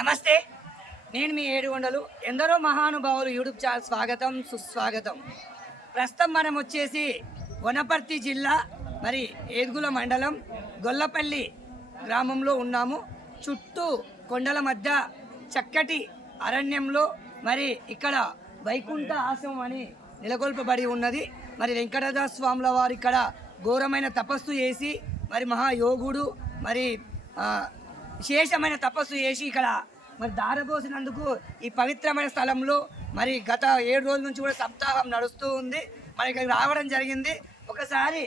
నమస్తే. నేను మీ ఏడుగొండలు. ఎందరో మహానుభావులు యూట్యూబ్ ఛానల్ స్వాగతం సుస్వాగతం. ప్రస్తుతం మనం వచ్చేసి వనపర్తి జిల్లా మరి ఏదుగుల మండలం గొల్లపల్లి గ్రామంలో ఉన్నాము. చుట్టూ కొండల మధ్య చక్కటి అరణ్యంలో మరి ఇక్కడ వైకుంఠ ఆశ్రమం అని నెలకొల్పబడి ఉన్నది. మరి వెంకటదాస్ స్వాముల వారు ఇక్కడ ఘోరమైన తపస్సు చేసి మరి మహాయోగుడు మరి విశేషమైన తపస్సు చేసి ఇక్కడ మరి దారబోసినందుకు ఈ పవిత్రమైన స్థలంలో మరి గత ఏడు రోజుల నుంచి కూడా సప్తాహం నడుస్తూ ఉంది. మరి ఇక్కడికి రావడం జరిగింది. ఒకసారి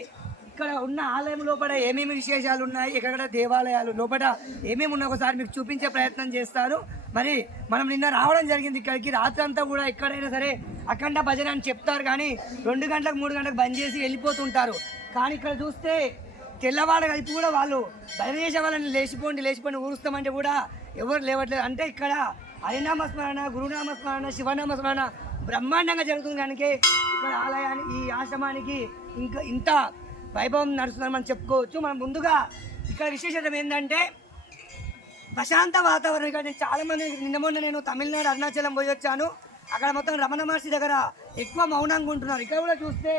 ఇక్కడ ఉన్న ఆలయం లోపల ఏమేమి విశేషాలు ఉన్నాయి? ఇక్కడ దేవాలయాలు లోపల ఏమేమి ఉన్నాయి? ఒకసారి మీకు చూపించే ప్రయత్నం చేస్తాను. మరి మనం నిన్న రావడం జరిగింది ఇక్కడికి. రాత్రంతా కూడా ఎక్కడైనా సరే అఖండ భజన అని చెప్తారు కానీ రెండు గంటలకు మూడు గంటలకు బంద్ చేసి వెళ్ళిపోతుంటారు. కానీ ఇక్కడ చూస్తే తెల్లవాడ వైపు కూడా వాళ్ళు భజన చేసే వాళ్ళని లేచిపోండి లేచిపోండి ఊరుస్తామంటే కూడా ఎవరు లేవట్లేదు. అంటే ఇక్కడ హరినామ స్మరణ గురునామ స్మరణ శివనామ స్మరణ బ్రహ్మాండంగా జరుగుతుంది కనుక ఇక్కడ ఆలయానికి ఈ ఆశ్రమానికి ఇంకా ఇంత వైభవం నడుస్తుందని మనం చెప్పుకోవచ్చు. మనం ముందుగా ఇక్కడ విశేషత ఏంటంటే ప్రశాంత వాతావరణం. ఇక్కడ నేను చాలామంది నిన్న మొన్న నేను తమిళనాడు అరుణాచలం పోయి వచ్చాను. అక్కడ మొత్తం రమణ మహర్షి దగ్గర ఎక్కువ మౌనంగా ఉంటున్నారు. ఇక్కడ కూడా చూస్తే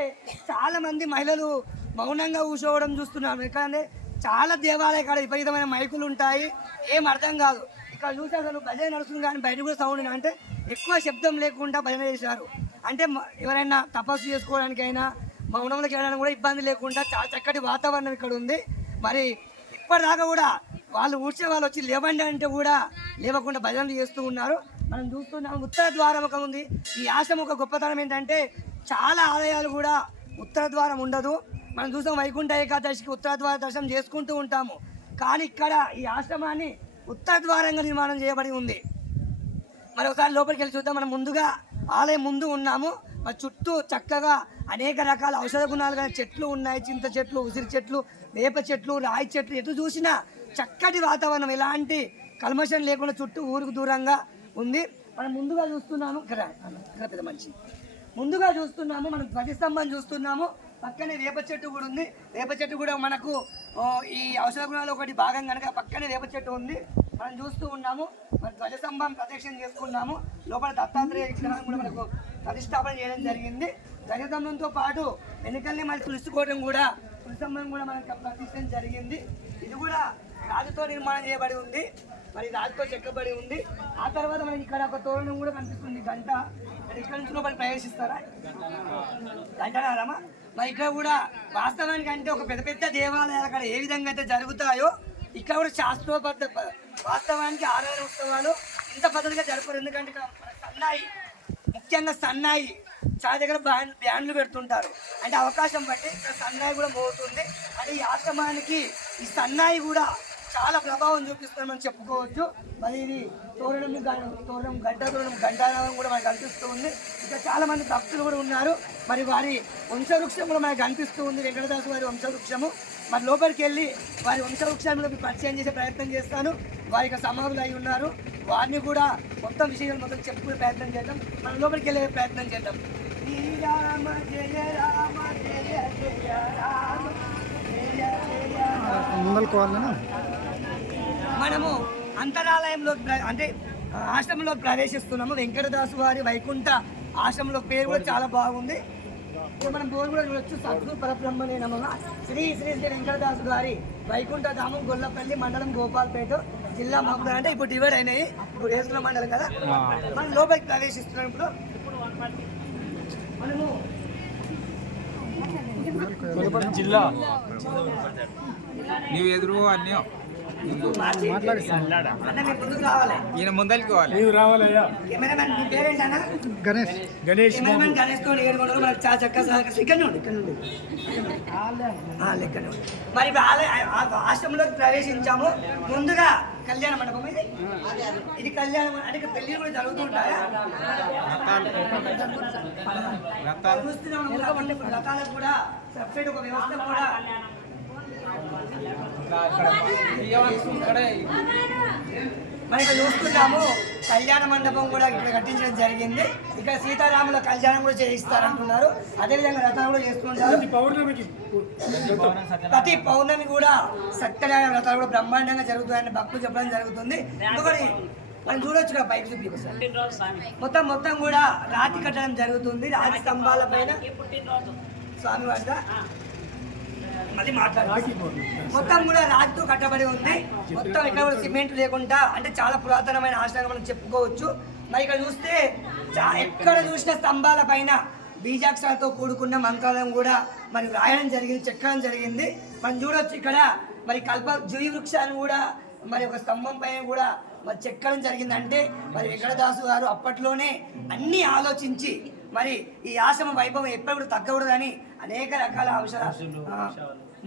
చాలామంది మహిళలు మౌనంగా కూర్చోవడం చూస్తున్నాం. ఎక్కడంటే చాలా దేవాలయ కాడ విపరీతమైన మైకులు ఉంటాయి. ఏం అర్థం కాదు. ఇక్కడ చూస్తే అసలు భజన నడుస్తుంది కానీ బయట కూడా సౌండ్ అంటే ఎక్కువ శబ్దం లేకుండా భజన చేశారు. అంటే మ- ఎవరైనా తపస్సు చేసుకోవడానికైనా మౌనంలోకి చేయడానికి కూడా ఇబ్బంది లేకుండా చాలా చక్కటి వాతావరణం ఇక్కడ ఉంది. మరి ఇప్పటిదాకా కూడా వాళ్ళు ఊడ్చే వాళ్ళు వచ్చి లేవండి అంటే కూడా లేవకుండా భజనలు చేస్తూ ఉన్నారు. మనం చూస్తున్నాం ఉత్తర ద్వారం ఒక ఉంది. ఈ ఆశ్రమం ఒక గొప్పతనం ఏంటంటే చాలా ఆలయాలు కూడా ఉత్తర ద్వారం ఉండదు. మనం చూసాం వైకుంఠ ఏకాదశికి ఉత్తర ద్వార దర్శనం చేసుకుంటూ ఉంటాము. కానీ ఇక్కడ ఈ ఆశ్రమాన్ని ఉత్తర ద్వారంగా నిర్మాణం చేయబడి ఉంది. మరి ఒకసారి లోపలికి వెళ్ళి చూద్దాం. మనం ముందుగా ఆలయం ముందు ఉన్నాము. మరి చుట్టూ చక్కగా అనేక రకాల ఔషధ గుణాలు గల చెట్లు ఉన్నాయి. చింత చెట్లు ఉసిరి చెట్లు వేప చెట్లు రాయి చెట్లు. ఎటు చూసినా చక్కటి వాతావరణం. ఎలాంటి కల్మషం లేకుండా చుట్టూ ఊరుకు దూరంగా ఉంది. మనం ముందుగా చూస్తున్నాము. ఇక్కడ ఇక్కడ పెద్ద మనిషి. ముందుగా చూస్తున్నాము. మనం ధ్వజస్తంభం చూస్తున్నాము. పక్కనే వేప చెట్టు కూడా ఉంది. వేప చెట్టు కూడా మనకు ఈ ఔషధ గుణాలు ఒకటి భాగం కనుక పక్కనే వేప చెట్టు ఉంది. మనం చూస్తూ ఉన్నాము. మరి ధ్వజస్తంభం ప్రత్యక్షం చేసుకున్నాము. లోపల దత్తాత్రేయ విగ్రహం కూడా మనకు ప్రతిష్టాపన చేయడం జరిగింది. ధ్వజస్తంభంతో పాటు ఎన్నికల్ని మళ్ళీ తులుసుకోవడం కూడా తులస్తంభం కూడా మనకు ప్రతిష్టం జరిగింది. ఇది కూడా రాజుతో నిర్మాణం చేయబడి ఉంది. మరి రాజుతో చెక్కబడి ఉంది. ఆ తర్వాత మనకి ఇక్కడ ఒక తోరణం కూడా కనిపిస్తుంది. గంట. మరి ఇక్కడ నుంచి లోపల ప్రవేశిస్తారా? గంటనారమ్మా మరి ఇక్కడ కూడా వాస్తవానికి అంటే ఒక పెద్ద పెద్ద దేవాలయాలు అక్కడ ఏ విధంగా అయితే జరుగుతాయో ఇక్కడ కూడా శాస్త్రోబద్ధ వాస్తవానికి ఆరాధన ఉత్సవాలు ఇంత పద్ధతిగా జరపరు ఎందుకంటే సన్నాయి ముఖ్యంగా సన్నాయి చాలా దగ్గర బ్యాన్ బ్యాండ్లు పెడుతుంటారు. అంటే అవకాశం బట్టి ఇక్కడ సన్నాయి కూడా మోగుతుంది అంటే ఈ ఆశ్రమానికి ఈ సన్నాయి కూడా చాలా ప్రభావం చూపిస్తుందని మనం చెప్పుకోవచ్చు. మరి ఇది తోరణం తోరణం గడ్డ తోరణం గంటారావం కూడా మనకు కనిపిస్తూ ఉంది. ఇంకా చాలా మంది భక్తులు కూడా ఉన్నారు. మరి వారి వంశవృక్షం కూడా మనకు కనిపిస్తూ ఉంది వెంకటదాసు వారి వంశవృక్షము. మరి లోపలికి వెళ్ళి వారి వంశవృక్షాన్ని కూడా మీకు పరిచయం చేసే ప్రయత్నం చేస్తాను. వారి యొక్క సమాధులు అయి ఉన్నారు. వారిని కూడా మొత్తం విషయాలు మొత్తం చెప్పుకునే ప్రయత్నం చేద్దాం. మనం లోపలికి వెళ్ళే ప్రయత్నం చేద్దాం. శ్రీరామ జయ రామ జయ జయ రామ జయ జయ రామ. మనము అంతరాలయంలో అంటే ఆశ్రమంలో ప్రవేశిస్తున్నాము. వెంకటదాసు వారి వైకుంఠ ఆశ్రమంలో పేరు కూడా చాలా బాగుంది. మనం బోర్డు కూడా చూడొచ్చు. సద్గురు పరబ్రహ్మనే నమః. శ్రీ శ్రీ శ్రీ వెంకటదాసు గారి వైకుంఠ ధామం గొల్లపల్లి మండలం గోపాల్పేట జిల్లా మహబూబ్ అంటే ఇప్పుడు డివైడ్ అయినాయి. ఇప్పుడు వేసుకున్న మండలం కదా. మనం లోపలికి ప్రవేశిస్తున్నాం ఇప్పుడు. మనము జిల్లా. నీవు ఎదురు అన్నీ ఈయన ముందరికి పోవాలి. నీవు రావాలయ్యా. కెమెరామెన్ మీ పేరేంటన్నా? గణేష్. గణేష్ కెమెరామెన్ గణేష్తో ఏడుకొండలు మనకు చాలా చక్కగా ఇక్కడ నుండి ఇక్కడ నుండి. మరి ఇప్పుడు ఆలయ ఆశ్రమంలోకి ప్రవేశించాము. ముందుగా కళ్యాణ మండపం ఇది. ఇది కళ్యాణ మండపం. అంటే పెళ్ళి కూడా జరుగుతుంటాయా చూస్తున్నాం కూడా సెపరేట్ ఒక వ్యవస్థ కూడా మనం ఇక్కడ చూస్తున్నాము కళ్యాణ మండపం కూడా ఇక్కడ కట్టించడం జరిగింది. ఇక్కడ సీతారాముల కళ్యాణం కూడా చేయిస్తారంటున్నారు. అదేవిధంగా రథాలు కూడా చేస్తుంటారు. పౌర్ణమికి ప్రతి పౌర్ణమి కూడా సత్యనారాయణ వ్రతాలు కూడా బ్రహ్మాండంగా జరుగుతాయని భక్తులు చెప్పడం జరుగుతుంది. ఇంకొకటి మనం చూడొచ్చు కదా పైకి చూపించారు మొత్తం మొత్తం కూడా రాతి కట్టడం జరుగుతుంది. రాతి స్తంభాల పైన. స్వామి వద్ద మళ్ళీ మాట్లాడాలి మొత్తం కూడా రాతితో కట్టబడి ఉంది. మొత్తం ఇక్కడ కూడా సిమెంట్ లేకుండా అంటే చాలా పురాతనమైన ఆశ్రమం మనం చెప్పుకోవచ్చు. మరి ఇక్కడ చూస్తే ఎక్కడ చూసిన స్తంభాల పైన బీజాక్షరాలతో కూడుకున్న మంత్రాలను కూడా మరి రాయడం జరిగింది చెక్కడం జరిగింది. మనం చూడొచ్చు ఇక్కడ మరి కల్ప జుయి వృక్షాన్ని కూడా మరి ఒక స్తంభం పైన కూడా మరి చెక్కడం జరిగిందంటే మరి వెంకటదాసు గారు అప్పట్లోనే అన్ని ఆలోచించి మరి ఈ ఆశ్రమ వైభవం ఎప్పుడు కూడా తగ్గకూడదని అనేక రకాల అవసరాలు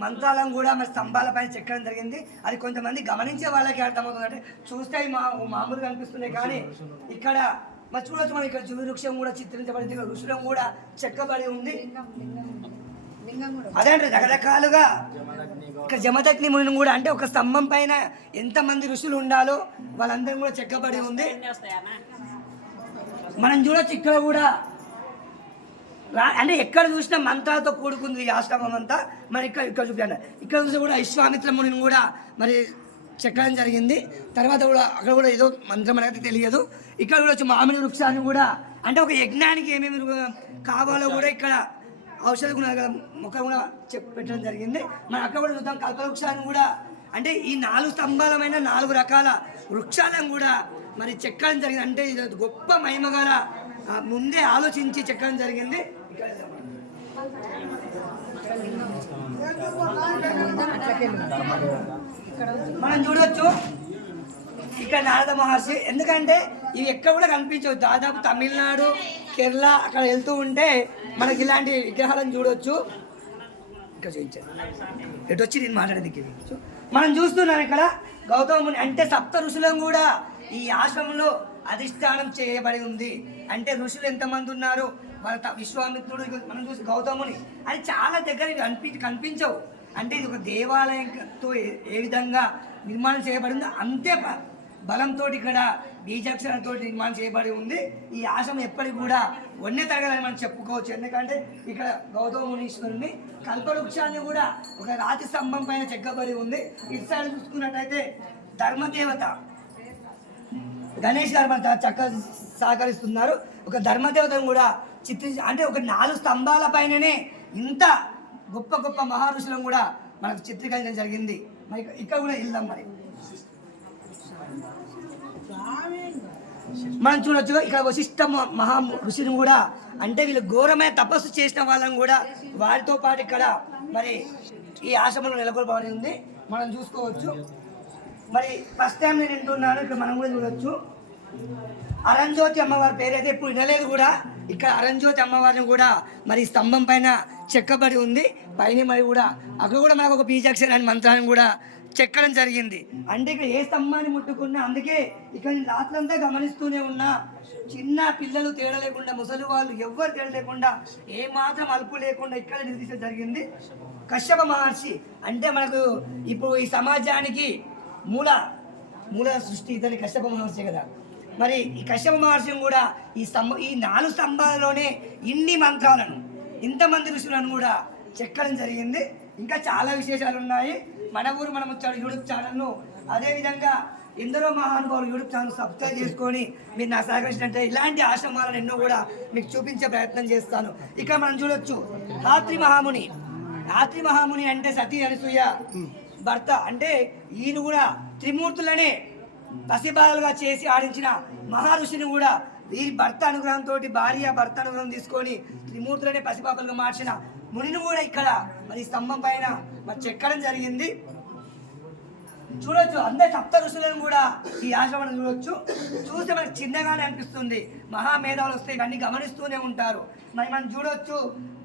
మంత్రాలను కూడా మరి స్తంభాల పైన చెక్కడం జరిగింది. అది కొంతమంది గమనించే వాళ్ళకి అర్థమవుతుంది. అంటే చూస్తే మా మామూలుగా అనిపిస్తున్నాయి కానీ ఇక్కడ మరి చూడొచ్చు మనం ఇక్కడ వృక్షం కూడా చిత్రించబడింది. ఋషులం కూడా చెక్కబడి ఉంది. అదే అంటే రకరకాలుగా ఇక్కడ జమదగ్ని ముని కూడా అంటే ఒక స్తంభం పైన ఎంతమంది ఋషులు ఉండాలో వాళ్ళందరం కూడా చెక్కబడి ఉంది. మనం చూడొచ్చు ఇక్కడ కూడా అంటే ఎక్కడ చూసినా మంత్రాలతో కూడుకుంది ఈ ఆశ్రమం అంతా. మరి ఇక్కడ ఇక్కడ చూపించండి ఇక్కడ చూసి కూడా విశ్వామిత్ర మునిని కూడా మరి చెక్కడం జరిగింది. తర్వాత కూడా అక్కడ కూడా ఏదో మంత్రం అనేది తెలియదు. ఇక్కడ కూడా వచ్చి మామిడి వృక్షాన్ని కూడా అంటే ఒక యజ్ఞానికి ఏమేమి కావాలో కూడా ఇక్కడ ఔషధ గుణ మొక్క కూడా పెట్టడం జరిగింది. మనం అక్కడ కూడా చూద్దాం. కల్పవృక్షాన్ని కూడా అంటే ఈ నాలుగు స్తంభాలమైన నాలుగు రకాల వృక్షాలను కూడా మరి చెక్కడం జరిగింది. అంటే ఇది ఒక గొప్ప మహిమగల ముందే ఆలోచించి చెక్కడం జరిగింది. ఇక్కడ మనం చూడవచ్చు ఇక్కడ నారద మహర్షి ఎందుకంటే ఇవి ఎక్కడ కూడా కనిపించవు. దాదాపు తమిళనాడు కేరళ అక్కడ వెళ్తూ ఉంటే మనకి ఇలాంటి విగ్రహాలను చూడవచ్చు ఇక్కడ చూపించాను ఎటు వచ్చి నేను మాట్లాడేది మనం చూస్తున్నాం ఇక్కడ గౌతముని అంటే సప్త ఋషులను కూడా ఈ ఆశ్రమంలో అధిష్టానం చేయబడి ఉంది. అంటే ఋషులు ఎంతమంది ఉన్నారు? వాళ్ళ విశ్వామిత్రుడు మనం చూసి గౌతముని. అది చాలా దగ్గర కనిపి కనిపించవు. అంటే ఇది ఒక దేవాలయంతో ఏ- విధంగా నిర్మాణం చేయబడిందో అంతే బలంతో ఇక్కడ బీజాక్షరంతో నిర్మాణం చేయబడి ఉంది. ఈ ఆశ్రమం ఎప్పటికి కూడా వన్య తరగతి మనం చెప్పుకోవచ్చు. ఎందుకంటే ఇక్కడ గౌతమ మునీశ్వరుని కల్పవృక్షాన్ని కూడా ఒక రాతి స్తంభం పైన చెక్కబడి ఉంది. ఇటు సైడ్ చూసుకున్నట్టయితే ధర్మదేవత గణేష్ గారు మన చక్కగా సహకరిస్తున్నారు. ఒక ధర్మదేవతను కూడా చిత్రించి అంటే ఒక నాలుగు స్తంభాల పైననే ఇంత గొప్ప గొప్ప మహారుషులను కూడా మనకు చిత్రీకరించడం జరిగింది. మరి ఇక్కడ- కూడా వెళ్దాం మరి. మనం చూడొచ్చు ఇక్కడ వశిష్ఠ మహా ఋషిని కూడా అంటే వీళ్ళు ఘోరమైన తపస్సు చేసిన వాళ్ళని కూడా వారితో పాటు ఇక్కడ మరి ఈ ఆశ్రమంలో నెలకొల్పబడి ఉంది. మనం చూసుకోవచ్చు. మరి ఫస్ట్ టైం నేను వింటున్నాను ఇక్కడ మనం కూడా చూడొచ్చు. అరంజ్యోతి అమ్మవారి పేరు అయితే ఇప్పుడు వినలేదు కూడా. ఇక్కడ అరంజ్యోతి అమ్మవారిని కూడా మరి స్తంభం పైన చెక్కబడి ఉంది. పైన మరి కూడా అక్కడ కూడా మనకు ఒక బీజాక్షరి అనే మంత్రాన్ని కూడా చెక్కడం జరిగింది. అంటే ఇక్కడ ఏ స్తంభాన్ని ముట్టుకున్నా అందుకే ఇక్కడ నేను రాత్రంతా గమనిస్తూనే ఉన్నా. చిన్న పిల్లలు తేడా లేకుండా ముసలి వాళ్ళు ఎవ్వరు తేడా లేకుండా ఏమాత్రం అలుపు లేకుండా ఇక్కడ నిర్దిష్టం జరిగింది. కశ్యప మహర్షి అంటే మనకు ఇప్పుడు ఈ సమాజానికి మూల మూల సృష్టి ఇతని కశ్యప మహర్షి కదా. మరి ఈ కశ్యప మహర్షి కూడా ఈ స్తంభ ఈ నాలుగు స్తంభాలలోనే ఇన్ని మంత్రాలను ఇంతమంది ఋషులను కూడా చెక్కడం జరిగింది. ఇంకా చాలా విశేషాలు ఉన్నాయి. మన ఊరు మనం వచ్చాడు యూట్యూబ్ ఛానల్ను అదేవిధంగా ఎందరో మహానుభావులు యూట్యూబ్ ఛానల్ సబ్స్క్రైబ్ చేసుకొని మీరు నాకు సహకరించినట్టే ఇలాంటి ఆశ్రమాలను ఎన్నో కూడా మీకు చూపించే ప్రయత్నం చేస్తాను. ఇక్కడ మనం చూడొచ్చు. రాత్రి మహాముని. రాత్రి మహాముని అంటే సతీ అనసూయ. భర్త అంటే ఈయన కూడా త్రిమూర్తులనే పసిబాలుగా చేసి ఆడించిన మహర్షిని కూడా వీరి భర్త అనుగ్రహంతో భార్య భర్త అనుగ్రహం తీసుకొని త్రిమూర్తులనే పసిపాపలుగా మార్చిన మునిని కూడా ఇక్కడ మరి స్తంభం పైన మరి చెక్కడం జరిగింది. చూడొచ్చు అందరి సప్త ఋషులను కూడా ఈ ఆశ్రమం చూడొచ్చు. చూస్తే మనకు చిన్నగానే అనిపిస్తుంది. మహామేధావులు వస్తే ఇవన్నీ గమనిస్తూనే ఉంటారు. మరి మనం చూడొచ్చు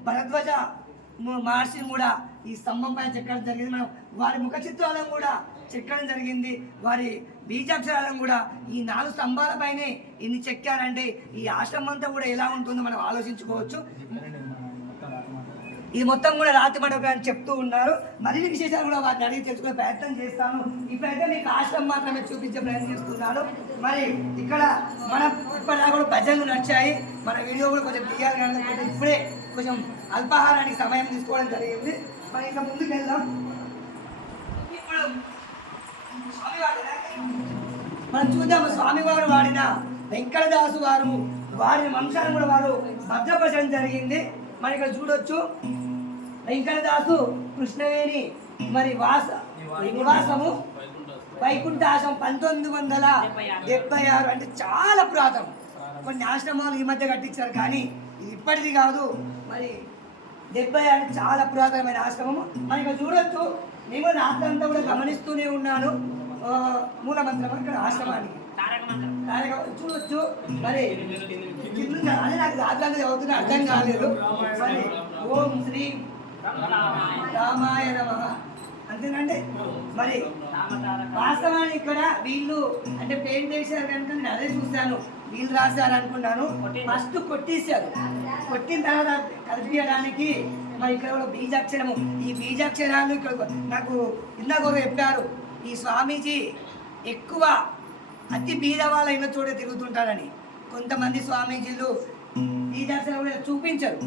భరద్వజ మహర్షిని కూడా ఈ స్తంభం పైన చెక్కడం జరిగింది. మనం వారి ముఖ చిత్రాలను కూడా చెక్కడం జరిగింది. వారి బీజాక్షరాలను కూడా ఈ నాలుగు స్తంభాలపైనే ఇన్ని చెక్కారంటే ఈ ఆశ్రమం అంతా కూడా ఎలా ఉంటుందో మనం ఆలోచించుకోవచ్చు. ఇది మొత్తం కూడా రాతి మండపం అని చెప్తూ ఉన్నారు. మరిన్ని విశేషాలు కూడా వారిని అడిగి తెలుసుకునే ప్రయత్నం చేస్తాను. ఇప్పుడైతే మీకు ఆశ్రమం మాత్రమే చూపించే ప్రయత్నం చేస్తున్నాను. మరి ఇక్కడ మన ఇప్పటిదాకా కూడా భజనలు నచ్చాయి మన వీడియో కూడా కొంచెం తీయాలి ఇప్పుడే కొంచెం అల్పాహారానికి సమయం తీసుకోవడం జరిగింది. మరి ఇంకా ముందుకు వెళ్దాం. ఇప్పుడు మనం చూద్దాము స్వామివారు వాడిన వెంకటదాసు వారు వారిని వంశాన్ని కూడా వారు భద్రపరచడం జరిగింది. మరి ఇక్కడ చూడొచ్చు వెంకటదాసు కృష్ణవేణి మరి వాస నివాసము వైకుంఠాసం పంతొమ్మిది వందల డెబ్బై ఆరు. అంటే చాలా పురాతనం. కొన్ని ఆశ్రమాలు ఈ మధ్య కట్టించారు కానీ ఇది ఇప్పటిది కాదు. మరి డెబ్బై ఆరు చాలా పురాతనమైన ఆశ్రమము. మరి ఇక్కడ చూడొచ్చు నేను రాత్రంతా కూడా గమనిస్తూనే ఉన్నాను. మూలమంత్రం ఇక్కడ ఆశ్రమానికి. తారక చూడొచ్చు. మరి కింద నాకు రాత్రంతా చదువుతున్న అర్థం కాలేదు. మరి ఓం శ్రీ రామాయ నమః. అంతేనండి. మరి వాస్తవానికి ఇక్కడ వీళ్ళు అంటే పెయింట్ వేశారు కనుక నేను అదే చూశాను. వీళ్ళు రాశారు అనుకున్నాను ఫస్ట్ కొట్టేశారు. కొట్టిన తర్వాత కలిపియడానికి మరి ఇక్కడ కూడా బీజాక్షరము. ఈ బీజాక్షరాలు ఇక్కడ నాకు ఇందాక చెప్పారు. ఈ స్వామీజీ ఎక్కువ అతి బీద వాళ్ళ ఇళ్ళ చోట తిరుగుతుంటారని. కొంతమంది స్వామీజీలు బీజాక్షరం కూడా చూపించరు.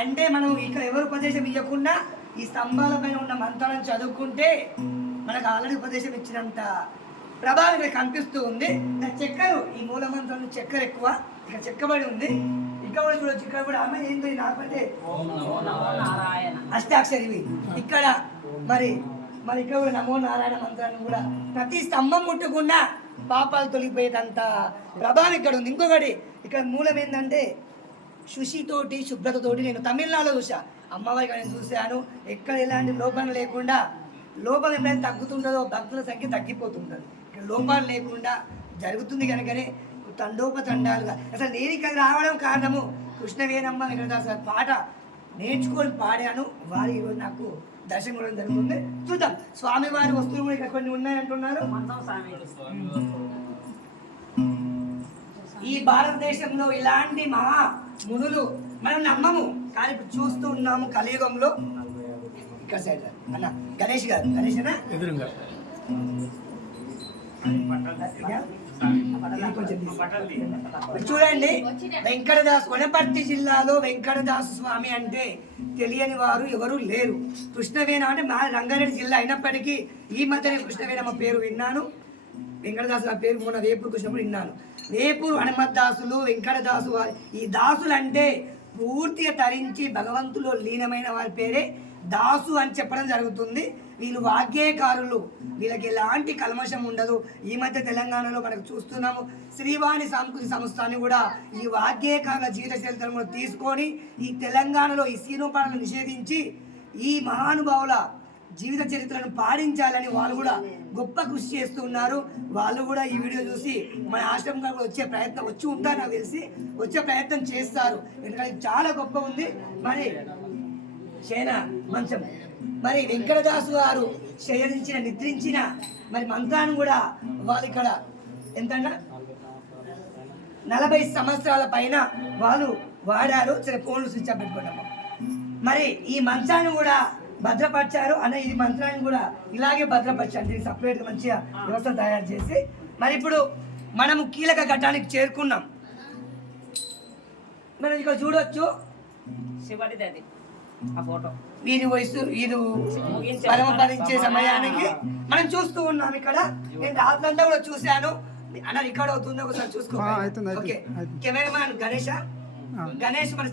అంటే మనం ఇక్కడ ఎవరు ఉపదేశం ఇవ్వకుండా ఈ స్తంభాల పైన ఉన్న మంత్రాలను చదువుకుంటే మనకు ఆల్రెడీ ఉపదేశం ఇచ్చినంత ప్రభావం ఇక్కడ కనిపిస్తూ ఉంది. చక్కెర ఈ మూల మంత్రం చక్కెర ఎక్కువ. ఇక్కడ చెక్కబడి ఉంది. ఇక్కడ కూడా చూడొచ్చు. ఇక్కడ కూడా ఆమె ఏంటి నాకంటే అష్టాక్షరివి. ఇక్కడ మరి మరి ఇక్కడ కూడా నమో నారాయణ మంత్రాన్ని కూడా ప్రతి స్తంభం ముట్టకుండా పాపాలు తొలగిపోయేటంత ప్రభావం ఇక్కడ ఉంది. ఇంకొకటి ఇక్కడ మూలం ఏంటంటే శుషితోటి శుభ్రతతోటి నేను తమిళనాడులో చూసా అమ్మవారికి నేను చూశాను. ఎక్కడ ఎలాంటి లోపం లేకుండా లోపం ఎప్పుడైనా తగ్గుతుంటుందో భక్తుల సంఖ్య తగ్గిపోతుంటుంది. లోపాలు లేకుండా జరుగుతుంది కనుకనే తండోపతండాలుగా. అసలు నేను ఇక్కడ రావడం కారణము కృష్ణవేనమ్మ వెంకటదాస పాట నేర్చుకొని పాడాను. వారి ఈరోజు నాకు దర్శనం కూడా జరుగుతుంది. చూద్దాం. స్వామివారి వస్తువులు కూడా ఇక్కడ కొన్ని ఉన్నాయంటున్నారు ఈ భారతదేశంలో ఇలాంటి మహా మునులు మనం నమ్మము. కానీ ఇప్పుడు చూస్తూ ఉన్నాము కలియుగంలో. ఇక్కడ సైడ్ అన్న గణేష్ గారు. గణేష్ అన్న? ఎదురుగా. చూడండి వెంకటదాస్ వనపర్తి జిల్లాలో వెంకటదాసు స్వామి అంటే తెలియని వారు ఎవరు లేరు. కృష్ణవేణ అంటే మా రంగారెడ్డి జిల్లా అయినప్పటికీ ఈ మధ్యనే కృష్ణవేణమ్మ పేరు విన్నాను. వెంకటదాసు గారి పేరు మొన్న వేపూరు కృష్ణప్పుడు విన్నాను. వేపూరు హనుమద్దాసులు వెంకటదాసు వారి ఈ దాసులు అంటే పూర్తిగా తరించి భగవంతులో లీనమైన వారి పేరే దాసు అని చెప్పడం జరుగుతుంది. వీళ్ళు వాగ్గేయకారులు వీళ్ళకి ఎలాంటి కల్మషం ఉండదు. ఈ మధ్య తెలంగాణలో మనకు చూస్తున్నాము శ్రీవాణి సాంస్కృతిక సంస్థని కూడా ఈ వాగ్గేయకారుల జీవిత చరిత్రను కూడా తీసుకొని ఈ తెలంగాణలో ఈ సీనుపాలను నిషేధించి ఈ మహానుభావుల జీవిత చరిత్రను పాడించాలని వాళ్ళు కూడా గొప్ప కృషి చేస్తున్నారు వాళ్ళు కూడా ఈ వీడియో చూసి మన ఆశ్రమం కూడా వచ్చే ప్రయత్నం వచ్చి ఉంటారు నాకు తెలిసి వచ్చే ప్రయత్నం చేస్తారు. ఎందుకంటే చాలా గొప్ప ఉంది. మరి చైనా మంచం? మరి వెంకటదాసు గారు శయనించిన నిద్రించిన మరి మంత్రాన్ని కూడా వాళ్ళు ఇక్కడ ఎంతన్నా నలభై సంవత్సరాల పైన వాళ్ళు వాడారు. చిన్న ఫోన్లు స్విచ్ ఆఫ్ పెట్టుకున్నాము మరి ఈ మంచాన్ని కూడా భద్రపరిచారు. అన్న ఈ మంత్రాన్ని కూడా ఇలాగే భద్రపరిచారు. దీనికి సపరేట్గా మంచిగా వ్యవస్థ తయారు చేసి. మరి ఇప్పుడు మనము కీలక ఘట్టానికి చేరుకున్నాం. మనం ఇక చూడొచ్చు. శివడిది అది వీరి వయసు వీరు పరమపరించే సమయానికి మనం చూస్తూ ఉన్నాం ఇక్కడ. నేను రాత్రంతా కూడా చూశాను. అన్న రికార్డ్ అవుతుందో ఒకసారి చూసుకో. ఓకే. కెమెరామ్యాన్ గణేష. గణేష్ మన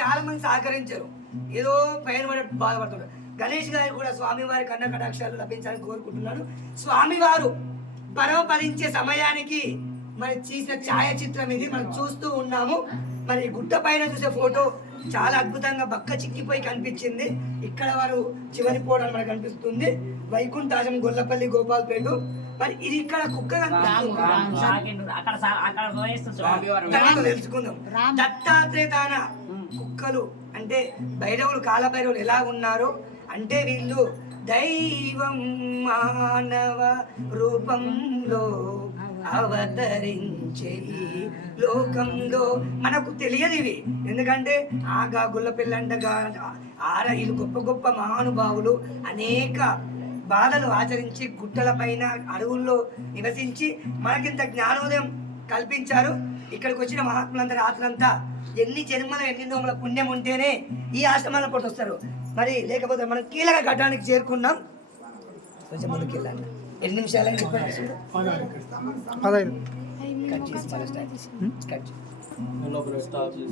చాలా మంది సహకరించారు. ఏదో పైన పడి బాధపడుతున్నారు గణేష్ గారు కూడా స్వామివారి కన్న కటాక్షాలు లభించాలని కోరుకుంటున్నాను స్వామివారు పరమపరించే సమయానికి మరి తీసిన ఛాయాచిత్రం ఇది. మనం చూస్తూ ఉన్నాము. మరి గుట్ట పైన చూసే ఫోటో చాలా అద్భుతంగా బక్క చిక్కిపోయి కనిపించింది. ఇక్కడ వారు చివరి పోవడం మనకు కనిపిస్తుంది. వైకుంఠాశం గొల్లపల్లి గోపాల్పేట మరి ఇది ఇక్కడ కుక్క తెలుసుకుందాం. దత్తాత్రేయ తాన కుక్కలు అంటే భైరవులు కాల భైరవులు ఎలా ఉన్నారు అంటే వీళ్ళు దైవం మానవ రూపంలో అవతరించే లోకంలో. మనకు తెలియదు ఇవి. ఎందుకంటే ఆగా గుల్లపిల్లంటగా ఆర వీళ్ళు గొప్ప గొప్ప మహానుభావులు అనేక బాధలు ఆచరించి గుట్టల పైన అడవుల్లో నివసించి మనకింత జ్ఞానోదయం కల్పించారు. ఇక్కడికి వచ్చిన మహాత్ములందరూ రాత్రంతా ఎన్ని జన్మలు ఎన్ని నోముల పుణ్యం ఉంటేనే ఈ ఆశ్రమాల పూట వస్తారు మరి లేకపోతే మనం కీలక ఘట్టానికి చేరుకున్నాం. కొంచెం ముందుకు వెళ్ళాలి ఎన్ని నిమిషాలు అయింది ఇప్పటికి చూడు. పదహైదు. కట్ చేసి మళ్ళీ స్టార్ట్ కట్ చేసి